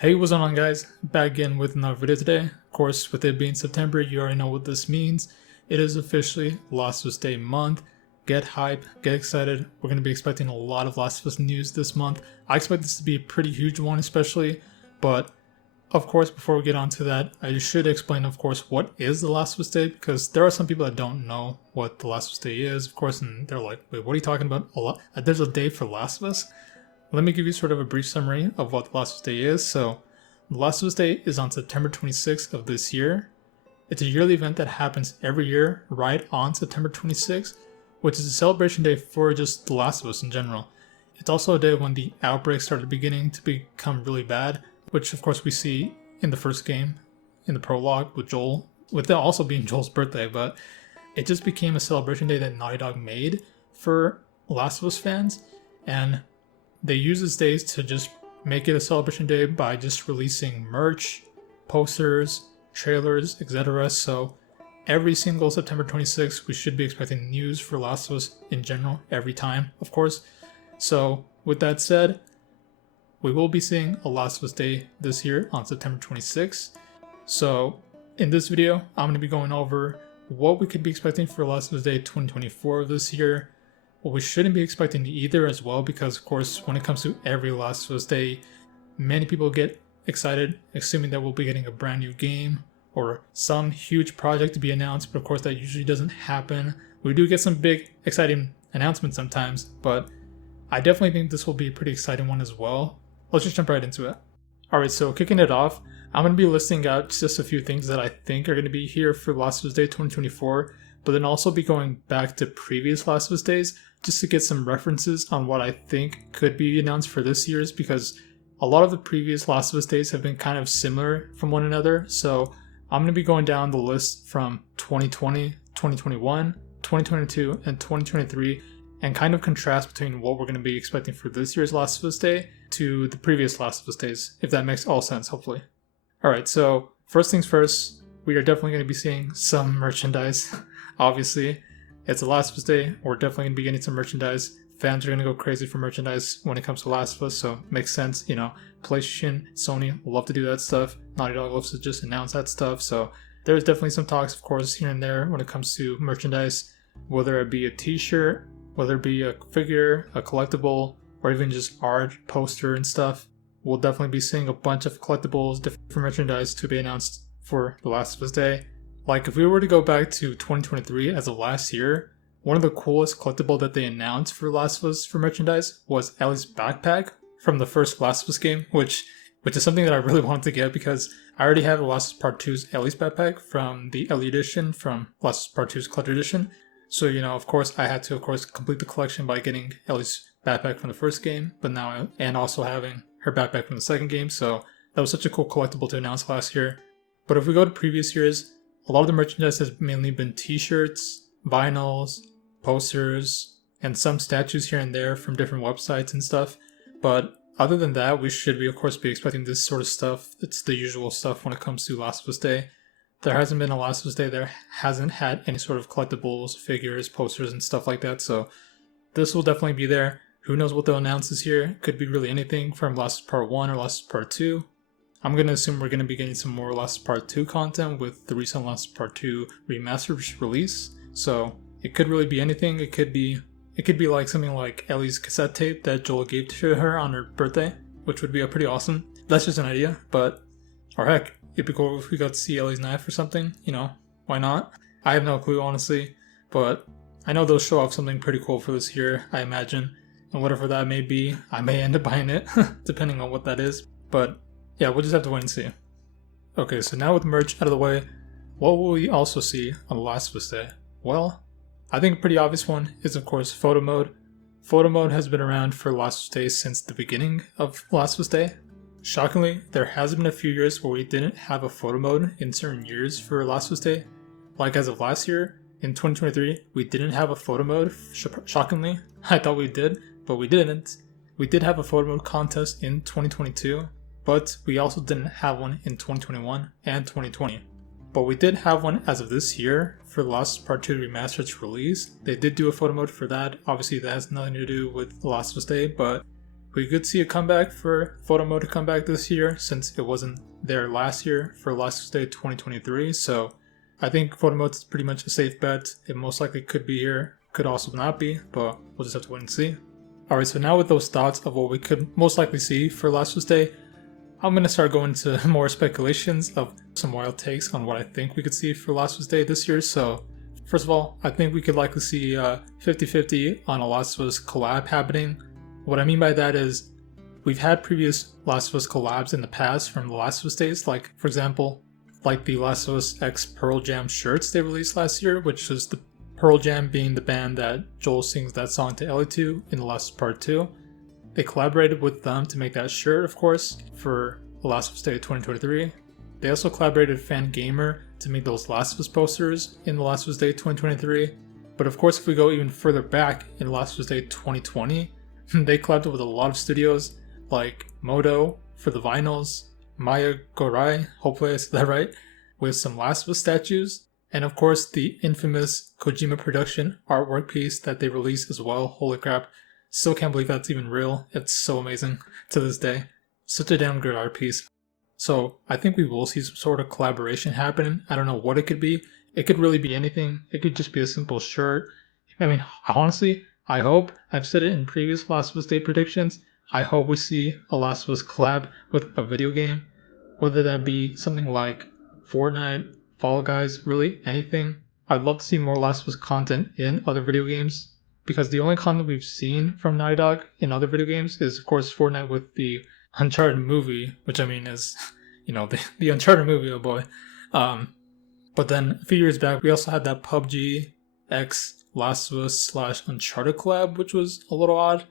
Hey, what's going on guys? Back again with another video today. Of course, with it being September, you already know what this means. It is officially Last of Us Day month. Get hype, get excited. We're going to be expecting a lot of Last of Us news this month. I expect this to be a pretty huge one especially, but of course, before we get on to that, I should explain, of course, what is the Last of Us Day, because there are some people that don't know what the Last of Us Day is, of course, and they're like, wait, what are you talking about? There's a day for Last of Us? Let me give you sort of a brief summary of what The Last of Us Day is. So, The Last of Us Day is on September 26th of this year. It's a yearly event that happens every year right on September 26th, which is a celebration day for just The Last of Us in general. It's also a day when the outbreak started beginning to become really bad, which of course we see in the first game, in the prologue with Joel, with it also being Joel's birthday, but it just became a celebration day that Naughty Dog made for Last of Us fans, and they use this day to just make it a celebration day by just releasing merch, posters, trailers, etc. So every single September 26th, we should be expecting news for Last of Us in general, every time, of course. So with that said, we will be seeing a Last of Us Day this year on September 26th. So in this video, I'm going to be going over what we could be expecting for Last of Us Day 2024 this year, what we shouldn't be expecting either as well, because of course when it comes to every Last of Us Day, many people get excited assuming that we'll be getting a brand new game or some huge project to be announced, but of course that usually doesn't happen. We do get some big exciting announcements sometimes, but I definitely think this will be a pretty exciting one as well. Let's just jump right into it. Alright, so kicking it off, I'm going to be listing out just a few things that I think are going to be here for Last of Us Day 2024, but then also be going back to previous Last of Us Days just to get some references on what I think could be announced for this year's, because a lot of the previous Last of Us Days have been kind of similar from one another. So I'm going to be going down the list from 2020, 2021, 2022, and 2023 and kind of contrast between what we're going to be expecting for this year's Last of Us Day to the previous Last of Us Days, if that makes all sense, hopefully. Alright, so first things first, we are definitely going to be seeing some merchandise. Obviously, it's the Last of Us Day, we're definitely going to be getting some merchandise. Fans are going to go crazy for merchandise when it comes to Last of Us, so it makes sense, you know. PlayStation, Sony love to do that stuff. Naughty Dog loves to just announce that stuff, so there's definitely some talks, of course, here and there when it comes to merchandise, whether it be a t-shirt, whether it be a figure, a collectible, or even just art, poster, and stuff. We'll definitely be seeing a bunch of collectibles, different merchandise to be announced for The Last of Us Day. Like, if we were to go back to 2023 as of last year, one of the coolest collectible that they announced for Last of Us for merchandise was Ellie's backpack from the first Last of Us game, which is something that I really wanted to get because I already have the Last of Us Part 2's Ellie's backpack from the Ellie edition from Last of Us Part 2's Collector Edition. So, you know, of course, I had to, of course, complete the collection by getting Ellie's backpack from the first game, but now, and also having her backpack from the second game, so that was such a cool collectible to announce last year. But if we go to previous years, a lot of the merchandise has mainly been t-shirts, vinyls, posters, and some statues here and there from different websites and stuff. But other than that, we should of course be expecting this sort of stuff. It's the usual stuff when it comes to Last of Us Day. There hasn't been a Last of Us Day that hasn't had any sort of collectibles, figures, posters, and stuff like that, so this will definitely be there. Who knows what they'll announce this year? Could be really anything from Last of Us Part 1 or Last of Us Part 2. I'm going to assume we're going to be getting some more Last of Us Part 2 content with the recent Last of Us Part 2 remastered release. So it could really be anything. It could be like something like Ellie's cassette tape that Joel gave to her on her birthday, which would be pretty awesome. That's just an idea, but or heck, it'd be cool if we got to see Ellie's knife or something, you know, why not? I have no clue, honestly, but I know they'll show off something pretty cool for this year, I imagine, and whatever that may be, I may end up buying it, depending on what that is, but yeah, we'll just have to wait and see. Okay, so now with merch out of the way, what will we also see on the Last of Us Day? Well, I think a pretty obvious one is, of course, photo mode. Photo mode has been around for Last of Us Day since the beginning of Last of Us Day. Shockingly, there has been a few years where we didn't have a photo mode in certain years for Last of Us Day. Like as of last year, in 2023, we didn't have a photo mode, shockingly. I thought we did, but we didn't. We did have a photo mode contest in 2022, but we also didn't have one in 2021 and 2020. But we did have one as of this year for The Last of Us Part 2 Remastered's release. They did do a photo mode for that. Obviously, that has nothing to do with The Last of Us Day, but We could see a comeback for photo mode to come back this year since it wasn't there last year for Last of Us Day 2023. So I think photo mode's pretty much a safe bet. It most likely could be here, could also not be, but we'll just have to wait and see. Alright, so now with those thoughts of what we could most likely see for Last of Us Day, I'm going to start going into more speculations of some wild takes on what I think we could see for Last of Us Day this year. So first of all, I think we could likely see 50-50 on a Last of Us collab happening. What I mean by that is we've had previous Last of Us collabs in the past from the Last of Us days, like for example, like the Last of Us X Pearl Jam shirts they released last year, which is the Pearl Jam being the band that Joel sings that song to Ellie to in The Last of Us Part 2. They collaborated with them to make that shirt, of course, for The Last of Us Day 2023. They also collaborated with Fangamer to make those Last of Us posters in The Last of Us Day 2023. But of course, if we go even further back in Last of Us Day 2020, they collabed with a lot of studios like Moto for the vinyls, Maya Gorai, hopefully I said that right, with some Last of Us statues, and of course the infamous Kojima production artwork piece that they released as well. Holy crap, still can't believe that's even real. It's so amazing to this day. Such a damn good art piece. So I think we will see some sort of collaboration happening. I don't know what it could be. It could really be anything. It could just be a simple shirt. I mean, honestly, I hope, I've said it in previous Last of Us Day predictions, I hope we see a Last of Us collab with a video game. Whether that be something like Fortnite, Fall Guys, really anything. I'd love to see more Last of Us content in other video games, because the only content we've seen from Naughty Dog in other video games is of course Fortnite with the Uncharted movie, which I mean is, you know, the Uncharted movie, oh boy. But then a few years back we also had that PUBG X Last of Us / Uncharted collab, which was a little odd.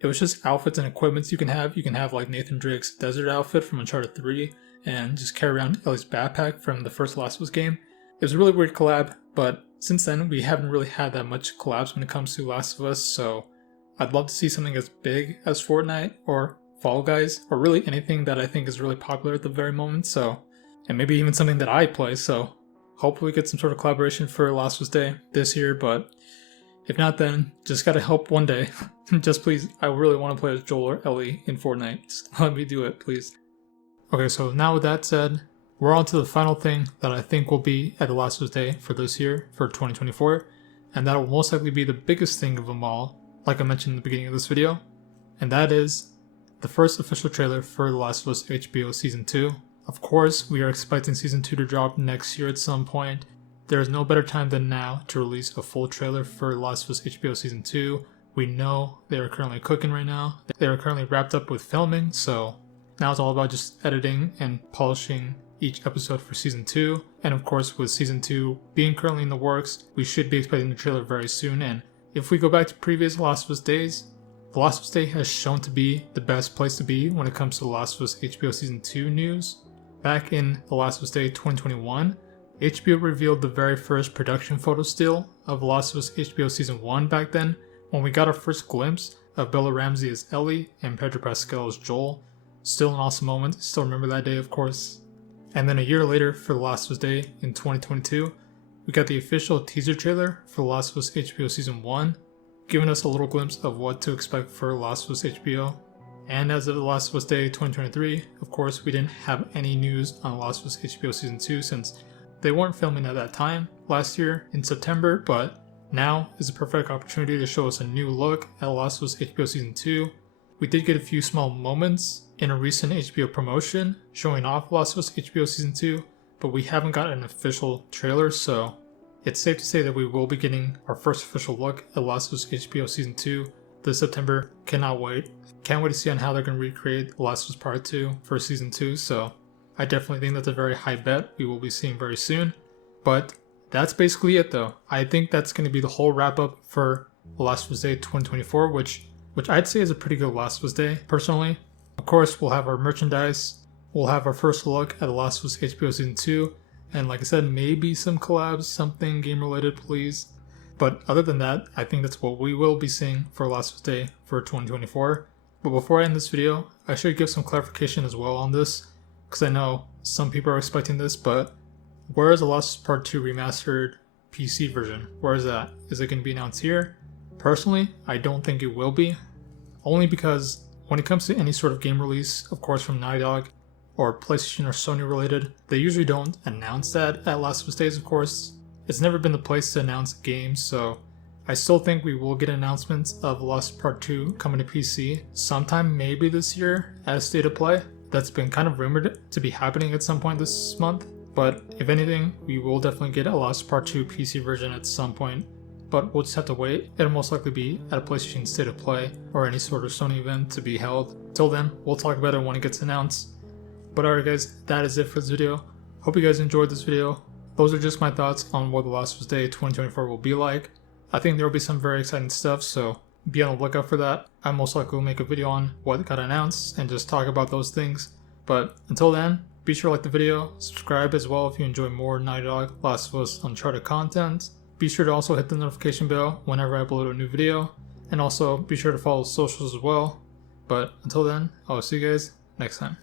It was just outfits and equipments you can have. You can have like Nathan Drake's desert outfit from Uncharted 3 and just carry around Ellie's backpack from the first Last of Us game. It was a really weird collab, but since then we haven't really had that much collabs when it comes to Last of Us, so I'd love to see something as big as Fortnite or Fall Guys, or really anything that I think is really popular at the very moment, so, and maybe even something that I play, so hopefully we get some sort of collaboration for Last of Us Day this year, but if not, then just gotta help one day. Just please, I really want to play as Joel or Ellie in Fortnite. Just let me do it, please. Okay, so now with that said, we're on to the final thing that I think will be at the Last of Us Day for this year, for 2024, and that will most likely be the biggest thing of them all, like I mentioned in the beginning of this video, and that is the first official trailer for The Last of Us HBO Season 2. Of course, we are expecting Season 2 to drop next year at some point. There is no better time than now to release a full trailer for The Last of Us HBO Season 2. We know they are currently cooking right now. They are currently wrapped up with filming, so now it's all about just editing and polishing each episode for Season 2. And of course, with Season 2 being currently in the works, we should be expecting the trailer very soon. And if we go back to previous Last of Us days, The Last of Us Day has shown to be the best place to be when it comes to The Last of Us HBO Season 2 news. Back in The Last of Us Day 2021, HBO revealed the very first production photo still of The Last of Us HBO Season 1 back then, when we got our first glimpse of Bella Ramsey as Ellie and Pedro Pascal as Joel. Still an awesome moment, still remember that day of course. And then a year later for The Last of Us Day in 2022, we got the official teaser trailer for The Last of Us HBO Season 1, giving us a little glimpse of what to expect for The Last of Us HBO. And as of The Last of Us Day 2023, of course we didn't have any news on The Last of Us HBO Season 2 since they weren't filming at that time last year in September, but now is a perfect opportunity to show us a new look at The Last of Us HBO Season 2. We did get a few small moments in a recent HBO promotion showing off The Last of Us HBO Season 2, but we haven't got an official trailer, so it's safe to say that we will be getting our first official look at The Last of Us HBO Season 2 this September. Cannot wait. Can't wait to see on how they're going to recreate The Last of Us Part 2 for Season 2, so I definitely think that's a very high bet we will be seeing very soon. But that's basically it though. I think that's going to be the whole wrap up for The Last of Us Day 2024, which I'd say is a pretty good Last of Us Day, personally. Of course, we'll have our merchandise, we'll have our first look at The Last of Us HBO Season 2, and like I said, maybe some collabs, something game related, please. But other than that, I think that's what we will be seeing for Last of Us Day for 2024. But before I end this video, I should give some clarification as well on this, because I know some people are expecting this, but where is The Last of Us Part 2 remastered PC version? Where is that? Is it going to be announced here? Personally, I don't think it will be, only because when it comes to any sort of game release, of course from Naughty Dog, or PlayStation or Sony related, they usually don't announce that at Last of Us Days, of course. It's never been the place to announce games, so I still think we will get announcements of Lost Part 2 coming to PC sometime maybe this year as State of Play. That's been kind of rumored to be happening at some point this month, but if anything, we will definitely get a Lost Part 2 PC version at some point. But we'll just have to wait. It'll most likely be at a PlayStation State of Play or any sort of Sony event to be held. Till then, we'll talk about it when it gets announced. But alright guys, that is it for this video. Hope you guys enjoyed this video. Those are just my thoughts on what The Last of Us Day 2024 will be like. I think there will be some very exciting stuff, so be on the lookout for that. I most likely will make a video on what got announced and just talk about those things. But until then, be sure to like the video, subscribe as well if you enjoy more Naughty Dog, Last of Us Uncharted content. Be sure to also hit the notification bell whenever I upload a new video, and also be sure to follow socials as well. But until then, I'll see you guys next time.